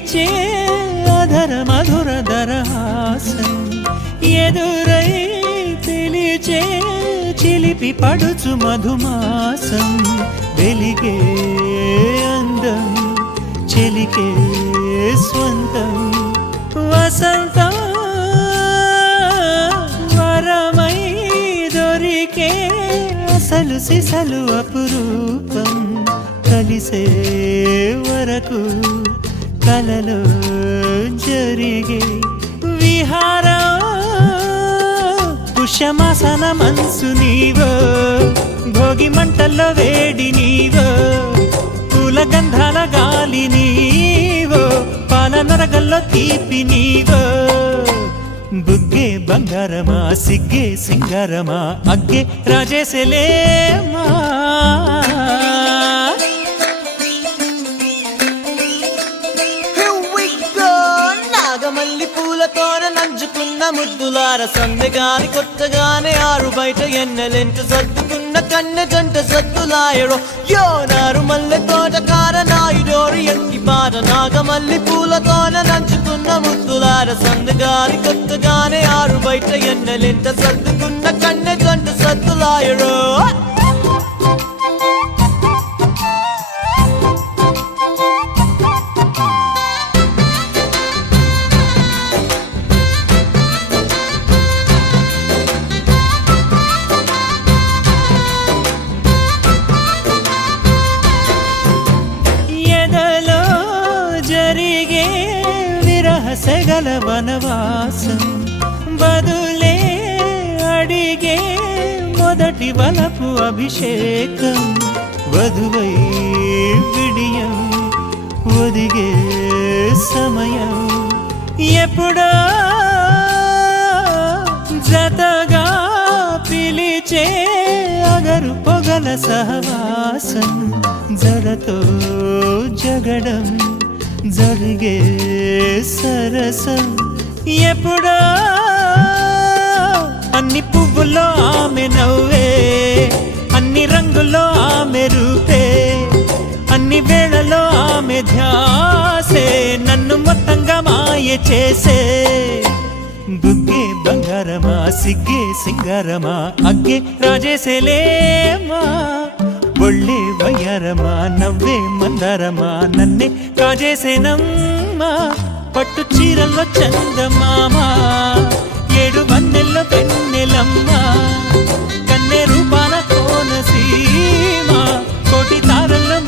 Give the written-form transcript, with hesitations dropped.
పిలిచే అధర మధుర దరహాసం ఎదురై పిలిచే చిలిపి పడుచు మధుమాసం వెలిగే అందం చెలికే స్వంతం వసంతం వరమై దొరికే అసలు సిసలు అపురూపం కలిసే వరకు కలలో జరిగే విహారం పుష్యమాసన మనసు నీవో భోగి మంటల్లో వేడి నీవో పూల గంధాల గాలి నీవో పాల నరగల్లో తీపి నీవో బుగ్గే బంగారమా సిగ్గే సింగారమా అగ్గే రాజేసలేమా నాగమల్లి పూలతోన నంచుకున్న ముద్దులార సందెగాని కొత్తగానే ఆరు బయట ఎన్నెలెంట సర్దుకున్న కన్నె జంట సద్దులాయడో యో నారు మల్లె తోటకార నాయుడోరి ఎంకి పాట నాగమల్లి పూలతోన నంచుకున్న ముద్దులార సందెగాని కొత్తగానే ఆరు బయట ఎన్నెలెంట సర్దుకున్న కన్నె జంట సద్దులాయడో సెగల వనవాసం బదులే అడిగే మొదటి వలపు అభిషేకం వధువై విడియం ఒదిగే సమయం ఎప్పుడో జతగా పిలిచే అగరు పొగల సహవాసం జడతో జగడం జరిగే సరసం ఎప్పుడో అన్ని పువ్వుల్లో ఆమె నవ్వే అన్ని రంగుల్లో ఆమె రూపే అన్ని వేళలో ఆమె ధ్యాసే నన్ను మొత్తంగా మాయ చేసే బుగ్గే బంగారమా సిగ్గే సింగారమా అగ్గే రాజేసేలేమా ఒళ్ళే వయ్యారమా నవ్వే మందారమా నన్నే కాజేసేనమ్మా పట్టు చీరల్లో చందమామా ఏడు వన్నెల్లో వెన్నెలమ్మా కన్నె రూపాన కోనసీమ కోటి తారల్లో